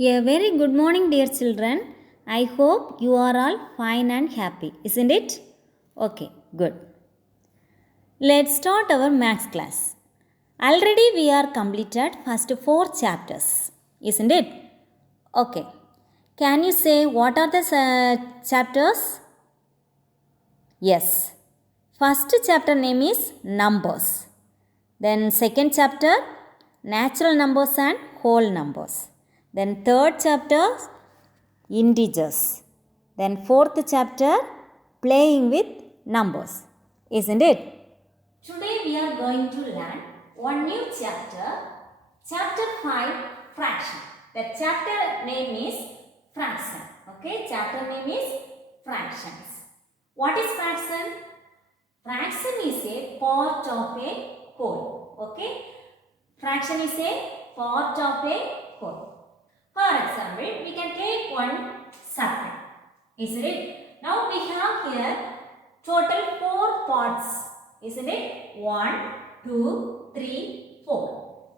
A very good morning, dear children. I hope you are all fine and happy, isn't it? Okay, good. Let's start our maths class. Already we are completed first four chapters, isn't it? Okay. Can you say what are the chapters? Yes. First chapter name is numbers. Then second chapter, natural numbers and whole numbers. Then third chapter, integers. Then fourth chapter, playing with numbers. Isn't it? Today we are going to learn one new chapter, chapter 5, fraction. The chapter name is fraction. Okay, chapter name is fractions. What is fraction? Fraction is a part of a whole. Okay, fraction is a part of a whole. For example, we can take one circle. Isn't it? Now we have here total 4 parts. Isn't it? 1, 2, 3, 4.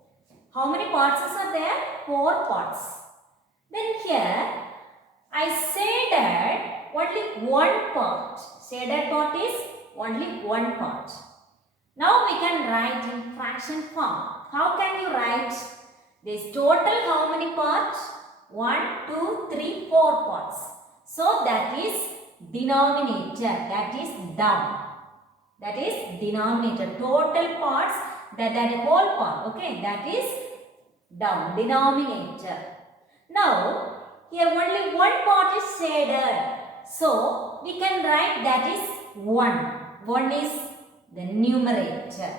How many parts are there? 4 parts. Then here I shaded only one part. Shaded part is only one part. Now we can write in fraction form. How can you write? This total how many parts? 1, 2, 3, 4 parts. So that is denominator. That is down. That is denominator. Total parts, that whole part. Okay, that is down. Denominator. Now, here only one part is shaded. So, we can write that is 1. 1 is the numerator.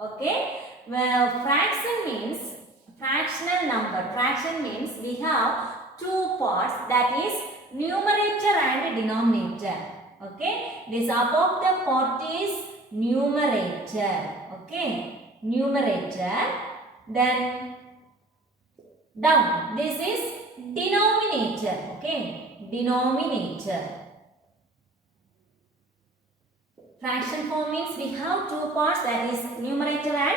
Okay. Well, fraction means fractional number. Fraction means we have two parts, that is numerator and denominator. Okay. This above the part is numerator. Okay. Numerator. Then down. This is denominator. Okay. Denominator. Fraction form means we have two parts, that is numerator and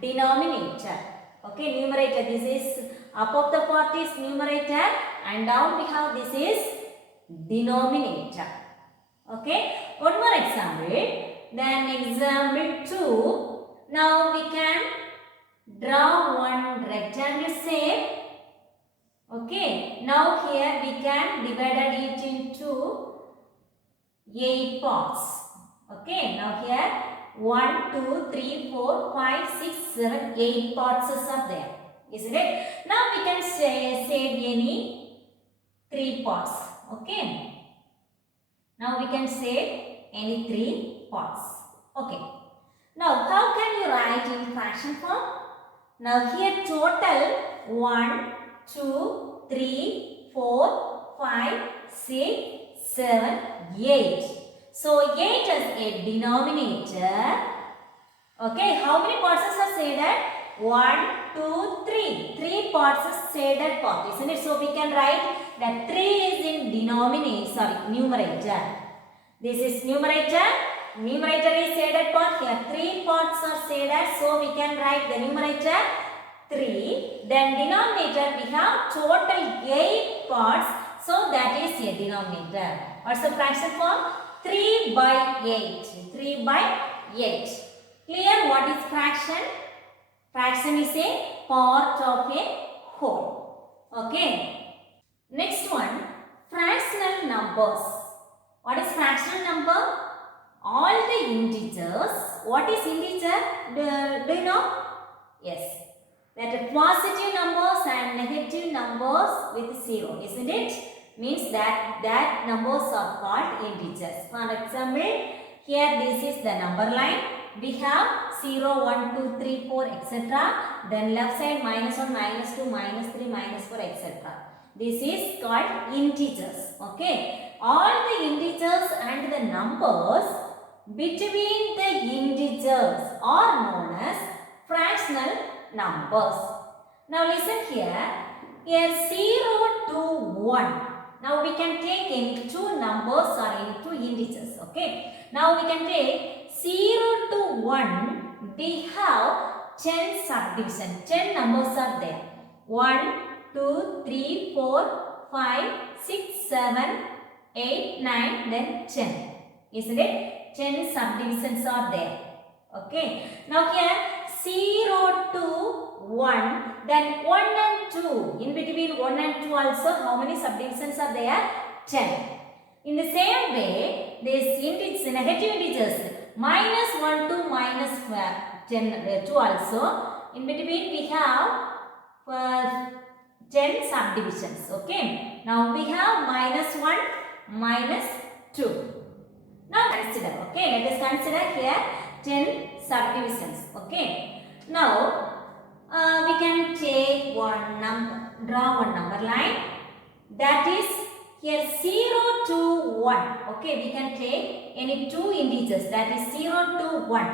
denominator. Okay, numerator, this is above the part is numerator and down we have this is denominator. Okay, one more example. Then example 2. Now we can draw one rectangle shape. Okay, now here we can divide it into 8 parts. Okay, now here 1, 2, 3, 4, 5, 6, 7, 8 parts are there. Isn't it? Now we can say any 3 parts. Okay. Now we can say any 3 parts. Okay. Now how can you write in fraction form? Now here total 1, 2, 3, 4, 5, 6, 7, 8. So 8 is a denominator. Okay, how many parts are shaded? 1, 2, 3. 3 parts is shaded part, isn't it? So we can write that 3 is in numerator. This is numerator. Numerator is shaded part. Here 3 parts are shaded. So we can write the numerator 3. Then denominator we have total 8 parts. So that is a denominator. What's the fraction form? 3 by 8. 3 by 8. Clear what is fraction? Fraction is a part of a whole. Okay. Next one, fractional numbers. What is fractional number? All the integers. What is integer? Do you know? Yes. That are positive numbers and negative numbers with 0. Isn't it? Means that numbers are called integers. For example, here this is the number line. We have 0, 1, 2, 3, 4, etc. Then left side -1, -2, -3, -4, etc. This is called integers. Okay. All the integers and the numbers between the integers are known as fractional numbers. Now listen here. Here 0 to 1. Now we can take any two numbers or any two integers. Okay. Now we can take 0 to 1. We have 10 subdivision. 10 numbers are there. 1, 2, 3, 4, 5, 6, 7, 8, 9, then 10. Isn't it? 10 subdivisions are there. Okay. Now here 0 to 1, then 1 and 2. In between 1 and 2 also, how many subdivisions are there? 10. In the same way, these integers, negative integers, minus 1 to minus 2 also. In between we have 10 subdivisions. Okay. Now we have minus 1, minus 2. Now consider. Okay. Let us consider here 10 subdivisions. Okay. Now we can take one number, draw one number line. That is here 0 to 1. Okay. We can take any two integers. That is 0 to 1.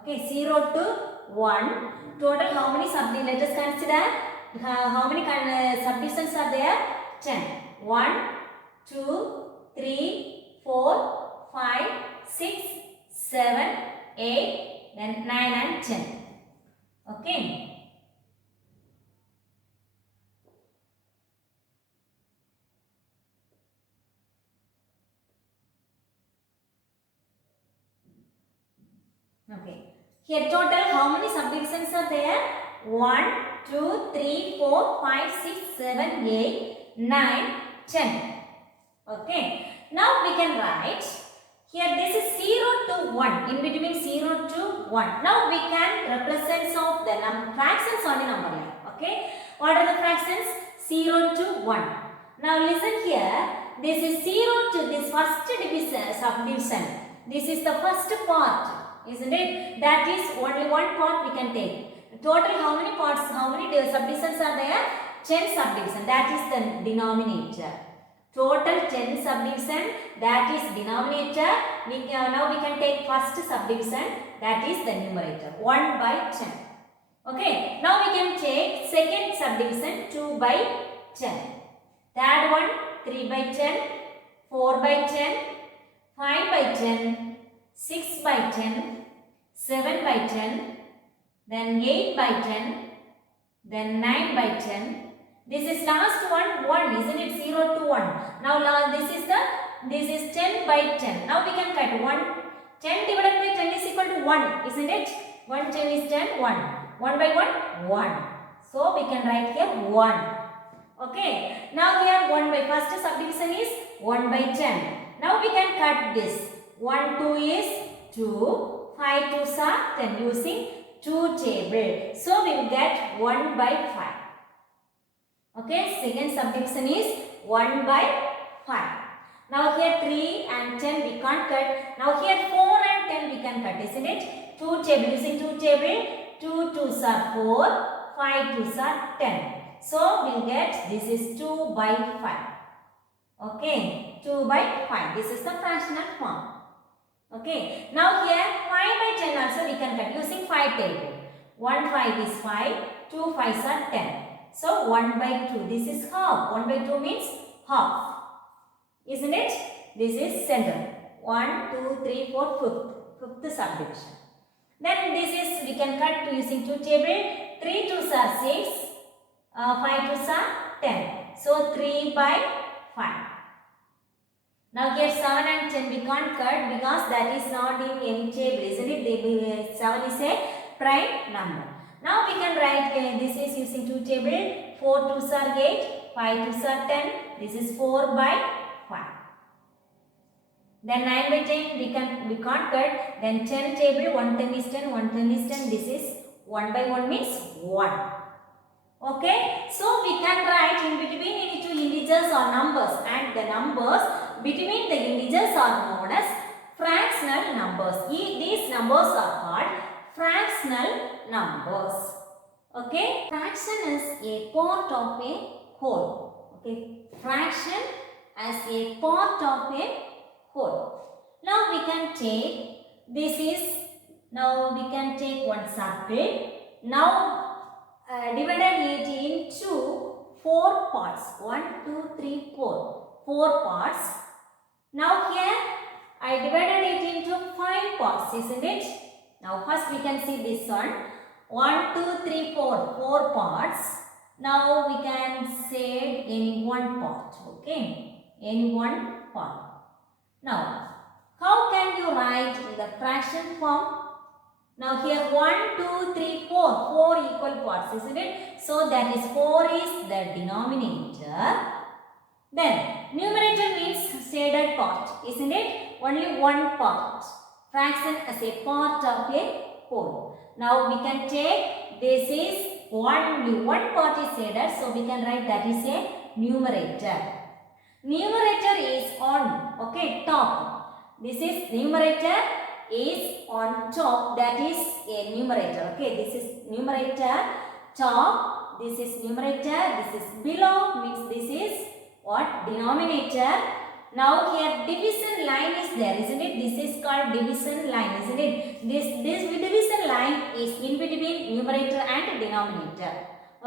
Okay. 0 to 1. Total how many subdivisions? Let us consider how many subdivisions are there? 10. 1, 2, 3, 4, 5, 6, 7, 8, then 9 and 10. Okay. Okay. Here total how many subdivisions are there? 1, 2, 3, 4, 5, 6, 7, 8, 9, 10. Okay. Now we can write here this is 0 to 1. In between 0 to 1. Now we can represent of the fractions on the number line. Okay. What are the fractions? 0 to 1. Now listen here. This is 0 to this first subdivision. This is the first part. Isn't it? That is only one part we can take. Total how many parts, how many subdivisions are there? 10 subdivisions. That is the denominator. Total 10 subdivision, that is denominator. Now we can take first subdivision, that is the numerator. 1 by 10. Okay. Now we can take second subdivision, 2 by 10. Third one, 3 by 10, 4 by 10, 5 by 10, 6 by 10, 7 by 10, then 8 by 10, then 9 by 10. This is last one, 1, isn't it? 0 to 1. Now this is 10 by 10. Now we can cut 1. 10 divided by 10 is equal to 1, isn't it? 1 10 is 10, 1. 1 by 1, 1. So we can write here 1. Okay. Now here 1 by first subdivision is 1 by 10. Now we can cut this. 1 2 is 2. 5 2s are 10 using 2 table. So we will get 1 by 5. Okay, second subdivision is 1 by 5. Now here 3 and 10 we can't cut. Now here 4 and 10 we can cut, isn't it? 2 table, using 2 table, 2 2s are 4, 5 2s are 10. So we'll get this is 2 by 5. Okay, 2 by 5. This is the fractional form. Okay, now here 5 by 10 also we can cut using 5 table. 1 5 is 5, 2 5s are 10. So 1 by 2, this is half. 1 by 2 means half. Isn't it? This is center. 1, 2, 3, 4, fifth subdivision. Then this is, we can cut using 2 table. 3 2s are 6, 5 2s are 10. So 3 by 5. Now here 7 and 10 we can't cut because that is not in any table, isn't it? 7 is a prime number. Now we can write this is using 2 table. 4 2s are 8, 5 2s are 10. This is 4 by 5. Then 9 by 10 we can't cut. Then 10 table, 1 10 is 10, 1 10 is 10. This is 1 by 1 means 1. Okay. So we can write in between any two integers or numbers, and the numbers between the integers are known as fractional numbers. These numbers are called fractional numbers. Okay. Fraction is a part of a whole. Okay. Fraction as a part of a whole. Now we can take, this is, now we can take one circle. Now divided it into 4 parts. 1, 2, 3, 4. 4 parts. Now here I divided it into 5 parts, isn't it? Now first we can see this one. 1, 2, 3, 4. 4 parts. Now we can say any one part. Okay, any one part. Now, how can you write in the fraction form? Now here 1, 2, 3, 4. 4 equal parts, isn't it? So that is 4 is the denominator. Then numerator means shaded part, isn't it? Only one part. Fraction as a part of a whole. Now we can take this is only one part is shaded, so we can write that is a numerator. Numerator is on, okay, top. This is numerator is on top, that is a numerator. Okay, this is numerator top, this is numerator, this is below, means this is what? Denominator. Now here division line is there, isn't it? This is called division line, isn't it? This division line is in between numerator and denominator.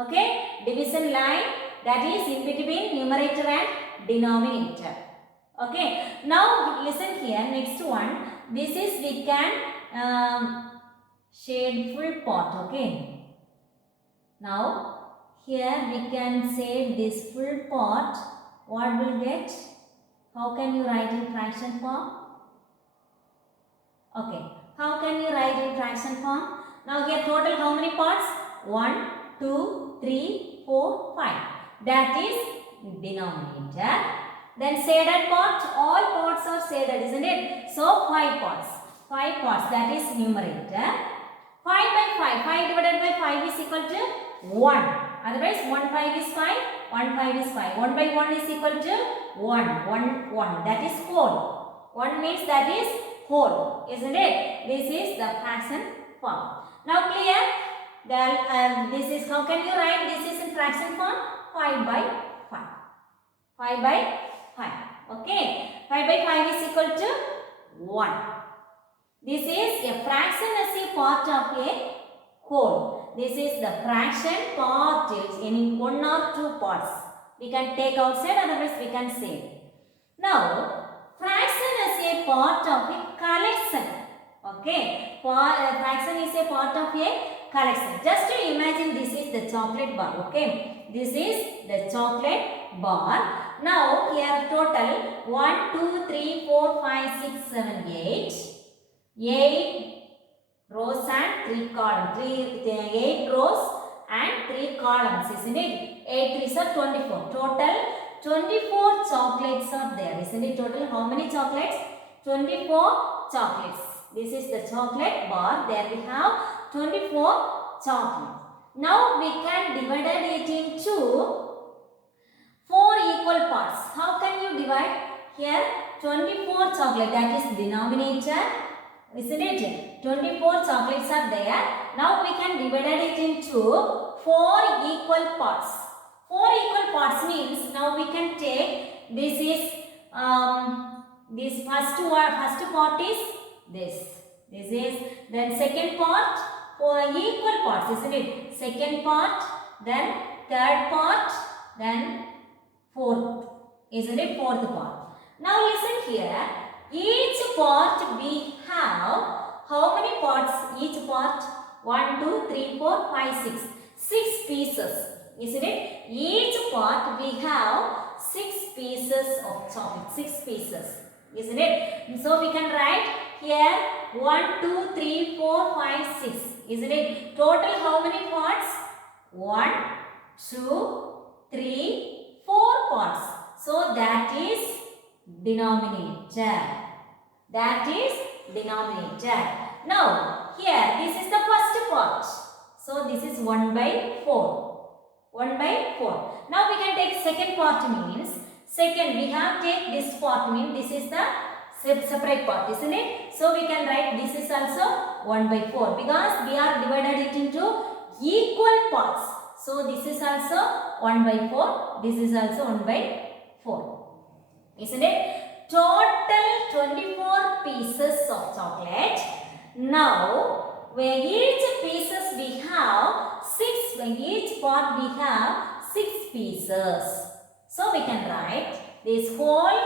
Okay, division line, that is in between numerator and denominator. Okay, now listen here, next one. This is we can shade full part. Okay, now here we can say this full part. What will get? How can you write in fraction form? Okay, how can you write in fraction form? Now here total how many parts? 1, 2, 3, 4, 5. That is denominator. Then shaded part, all parts are shaded, isn't it? So 5 parts. 5 parts, that is numerator. 5 by 5. 5 divided by 5 is equal to 1. Otherwise 1 5 is 5. 1 5 is 5. 1 by 1 is equal to 1. 1. That is whole. 1 means that is whole, isn't it? This is the fraction form. Now clear? Then this is, how can you write this is in fraction form? 5 by 5. 5 by 5. Okay. 5 by 5 is equal to 1. This is a fraction as a part of a whole. This is the fraction part is in 1 or 2 parts. We can take outside, otherwise we can save. Now, fraction is a part of a collection. Okay, fraction is a part of a collection. Just to imagine this is the chocolate bar. Okay, this is the chocolate bar. Now, here total 1, 2, 3, 4, 5, 6, 7, 8. 8 rows and 3 columns. 8 rows and 3 columns, isn't it? 8 3s are 24. Total 24 chocolates are there, isn't it? Total how many chocolates? 24 chocolates. This is the chocolate bar. There we have 24 chocolates. Now we can divide it into 4 equal parts. How can you divide? Here 24 chocolate, that is denominator, isn't it? 24 chocolates are there. Now we can divide it into 4 equal parts. 4 equal parts means now we can take this is this first part is this is, then second part, 4 equal parts, isn't it? Second part, then third part, then fourth, isn't it? Fourth part. Now listen here, each part we have how many parts? Each part 1, 2, 3, 4, 5, 6. 6 pieces, isn't it? Each part we have 6 pieces of chocolate. 6 pieces, isn't it? So we can write here 1, 2, 3, 4, 5, 6. Isn't it? Total how many parts? 1, 2, 3, 4 parts. So that is denominator. That is denominator. Now here this is the first part. So this is 1 by 4. 1 by 4. Now we can take second part means, second we have take this part means this is the separate part, isn't it? So we can write this is also 1 by 4 because we are divided it into equal parts. So this is also 1 by 4. This is also 1 by 4. Isn't it? Total 24 pieces of chocolate. Now, where each pieces we have 6, when each part we have 6 pieces. So we can write this whole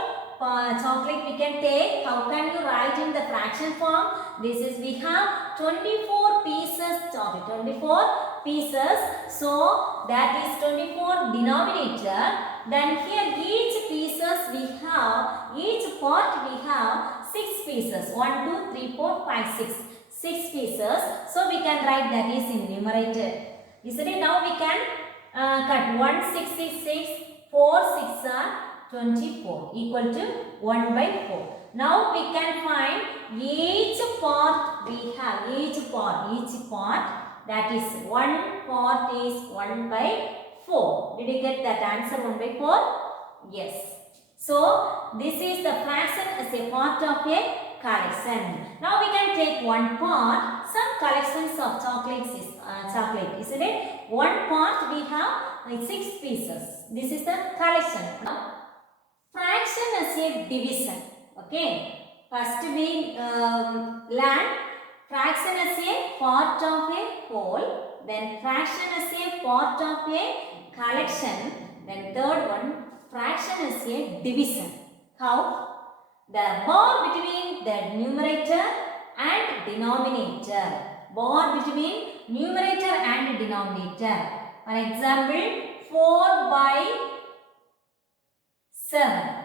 chocolate we can take? How can you write in the fraction form? This is, we have 24 pieces chocolate, 24 pieces. So that is 24 denominator. Then here each pieces we have, each part we have 6 pieces. 1, 2, 3, 4, 5, 6. 6 pieces. So we can write that is in numerator. Isn't it? Now we can cut 1, 6 is 6, 4, 6 are 24 equal to 1 by 4. Now we can find each part we have, each part, that is one part is 1 by 4. Did you get that answer 1 by 4? Yes. So this is the fraction as a part of a collection. Now we can take one part, some collections of chocolates is chocolate, isn't it? One part we have 6 pieces. This is the collection. Now, fraction as a division. Okay. First we learn fraction as a part of a whole. Then fraction as a part of a collection. Then third one, fraction as a division. How? The bar between the numerator and denominator. Bar between numerator and denominator. For example, 4 by 7.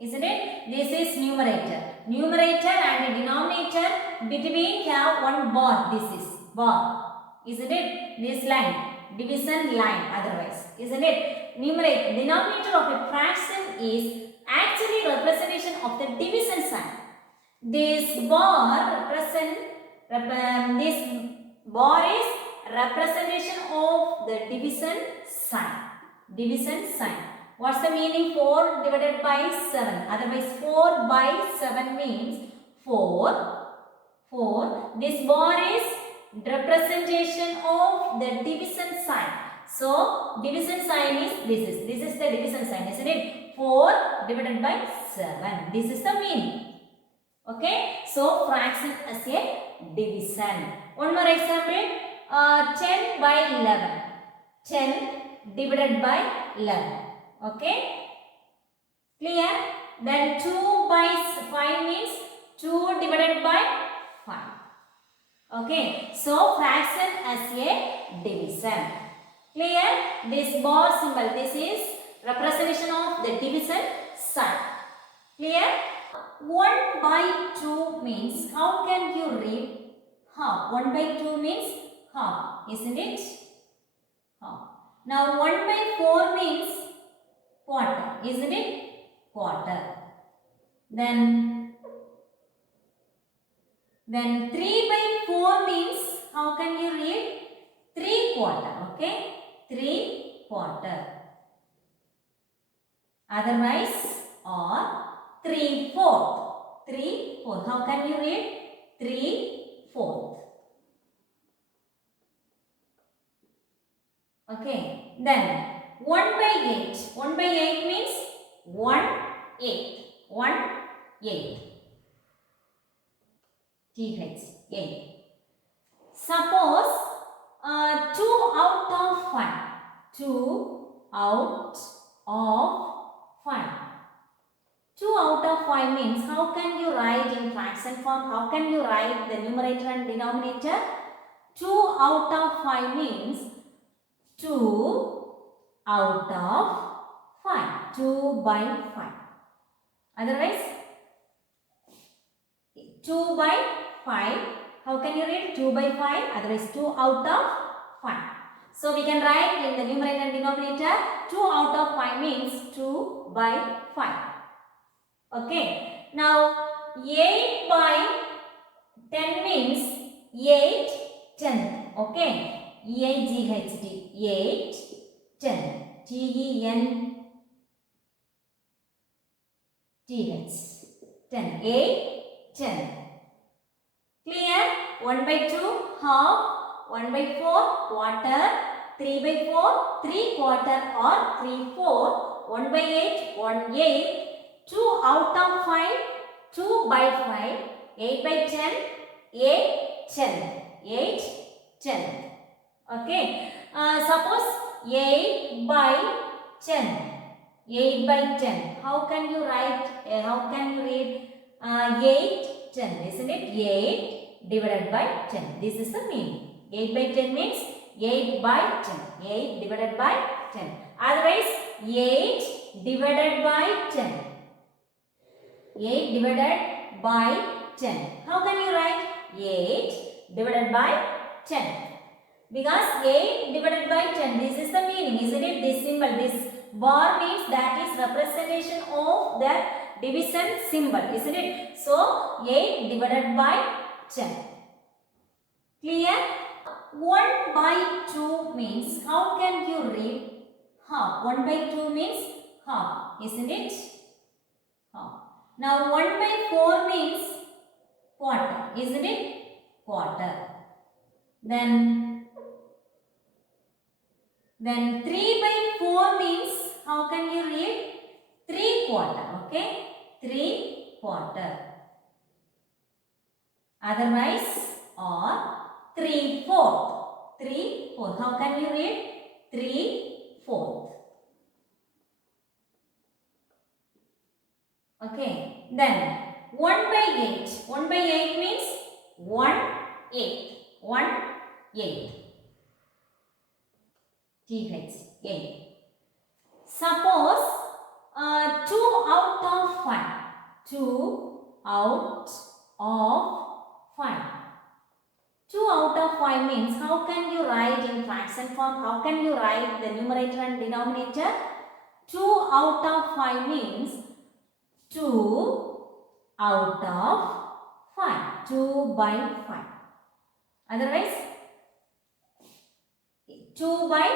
Isn't it? This is numerator. Numerator and denominator between have one bar. This is bar. Isn't it? This line. Division line otherwise. Isn't it? Numerator. Denominator of a fraction is actually representation of the division sign. This bar is representation of the division sign. Division sign. What's the meaning? 4 divided by 7. Otherwise 4 by 7 means 4. 4. This bar is representation of the division sign. So division sign is this is the division sign, isn't it? 4 divided by 7. This is the meaning. Okay. So fraction as a division. One more example. 10 by 11. 10 divided by 11. Okay. Clear? Then 2 by 5 means 2 divided by 5. Okay. So fraction as a division. Clear? This bar symbol, this is representation of the division sign. Clear? 1 by 2 means, how can you read half? 1 by 2 means half, isn't it? Half. Now 1 by 4 means quarter, isn't it? Quarter. Then 3 by 4 means, how can you read? 3 quarter, okay? 3 quarter. Otherwise, or 3/4. 3/4. How can you read? 3/4. Okay. Then 1 by 8. 1 by 8 means 1/8. 1/8. TH. 8. Suppose 2 out of 5. 2 out of 5. 2 out of 5 means, how can you write in fraction form? How can you write the numerator and denominator? 2 out of 5 means 2 out of 5. 2 by 5. Otherwise, 2 by 5. How can you read? 2 by 5. Otherwise, 2 out of 5. So, we can write in the numerator and denominator, 2 out of 5 means 2 by 5. Okay. Now, 8 by 10 means 8 tenth. Okay. EIGHT. 8 10. TENTH. 10. 8 10. Clear? 1 by 2 half. 1 by 4 quarter. 3 by 4 3 quarter or 3/4. 1 by 8 1/8. 2 out of 5 2 by 5. 8 by 10 8 10. 8 10. Okay. Suppose 8 by 10. 8 by 10. How can you write how can you read 8, 10, isn't it? 8 divided by 10. This is the meaning. 8 by 10 means 8 by 10. 8 divided by 10. Otherwise, 8 divided by 10. 8 divided by 10. How can you write 8 divided by 10? Because 8 divided by 10, this is the meaning, isn't it? This symbol, this bar means that is representation of the division symbol, isn't it? So, 8 divided by 10. Clear? 1 by 2 means, how can you read half? 1 by 2 means half, isn't it? Half. Now 1 by 4 means quarter, isn't it? Quarter. Then 3 by 4 means, how can you read? 3 quarter, okay? 3 quarter. Otherwise, or 3/4. 3/4. How can you read? 3/4. Okay. Then 1 by 8. 1 by 8 means 1/8. 1/8. TH 8. Suppose 2 out of 5. 2 out of 5. 2 out of 5 means, how can you write in fraction form? How can you write the numerator and denominator? 2 out of 5 means 2 out of 5. 2 by 5. Otherwise, 2 by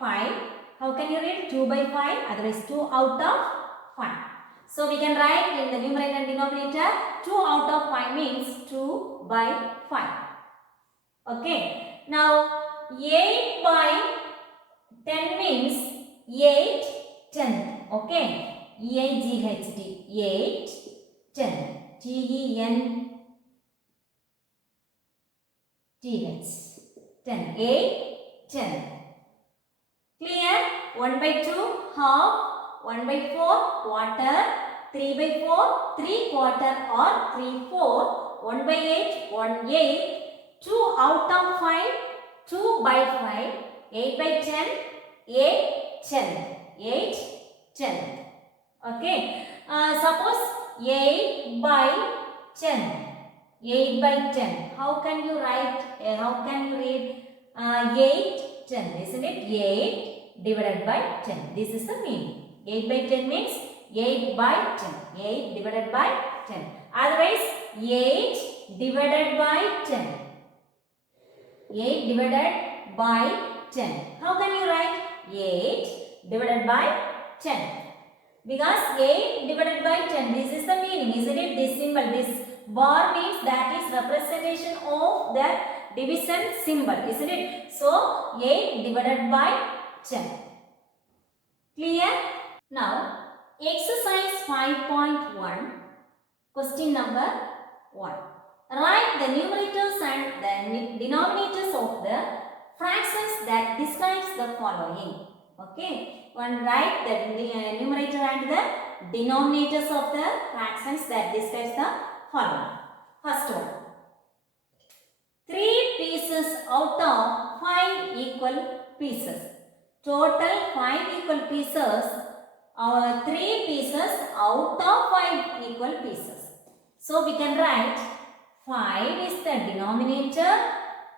5. How can you read 2 by 5? Otherwise, 2 out of 5. So, we can write in the numerator and denominator, 2 out of 5 means 2 by 5. Okay. Now, 8 by 10 means 8 tenth. Okay. EIGHT. 8 10. TENTH. 10. 8 10. Clear? 1 by 2 half, 1 by 4 quarter, 3 by 4 3 quarter or 3/4, 1 by 8 1/8, 2 out of 5 2 by 5, 8 by 10 8 10. 8 10. Okay. Suppose 8 by 10. 8 by 10. How can you write? How can you read 8 10? Isn't it? 8 divided by 10. This is the meaning. 8 by 10 means 8 by 10. 8 divided by 10. Otherwise, 8 divided by 10. 8 divided by 10. How can you write 8 divided by 10? Because 8 divided by 10, this is the meaning, isn't it? This symbol, this bar means that is representation of the division symbol, isn't it? So, 8 divided by 10. Clear? Now, exercise 5.1, question number 1. Write the numerators and the denominators of the fractions that describes the following. Okay. One, write the numerator and the denominators of the fractions that describes the following. First one. 3 pieces out of 5 equal pieces. Total 5 equal pieces. 3 pieces out of 5 equal pieces. So we can write 5 is the denominator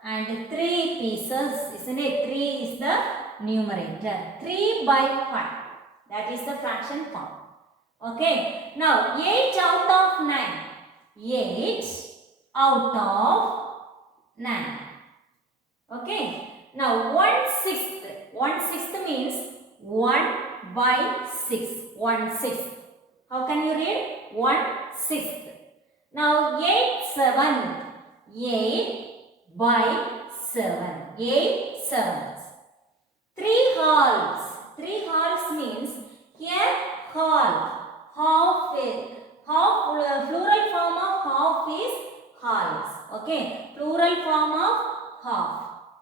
and 3 pieces, isn't it? 3 is the numerator. 3 by 5. That is the fraction form. Okay. Now 8 out of 9. 8 out of 9. Okay. Now 1/6. 1/6 means 1 by 6. 1/6. How can you read? 1/6. Now 8 7. 8 by 7. 8 sevens. 3 halves. 3 halves means here half. Half is plural form of half is halves. Okay. Plural form of half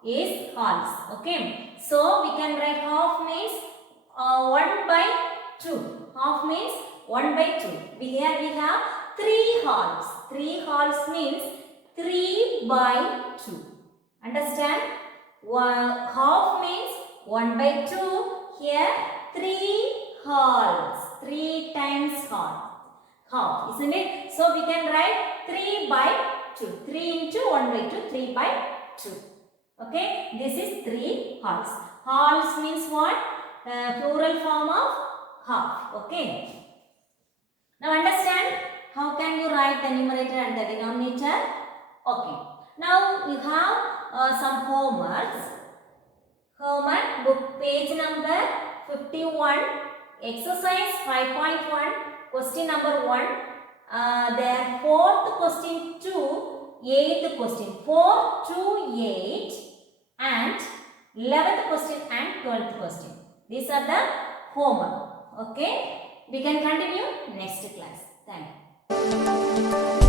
is halves. Okay. So we can write half means 1 by 2. Half means 1 by 2. Here we have 3 halves. 3 halves means 3 by 2. Understand? Half means 1 by 2. Here 3 halves. 3 times half. Half, isn't it? So we can write 3 by 2. 3 into 1 by 2. 3 by 2. Okay, this is 3 halves. Halves means what? Plural form of half. Okay. Now understand how can you write the numerator and the denominator? Okay. Now you have some homeworks. Homework book page number 51, exercise 5.1, question number 1. Their fourth question to 8th question. 4 to 8 and 11th question and 12th question. These are the homework. Okay. We can continue next class. Thank you.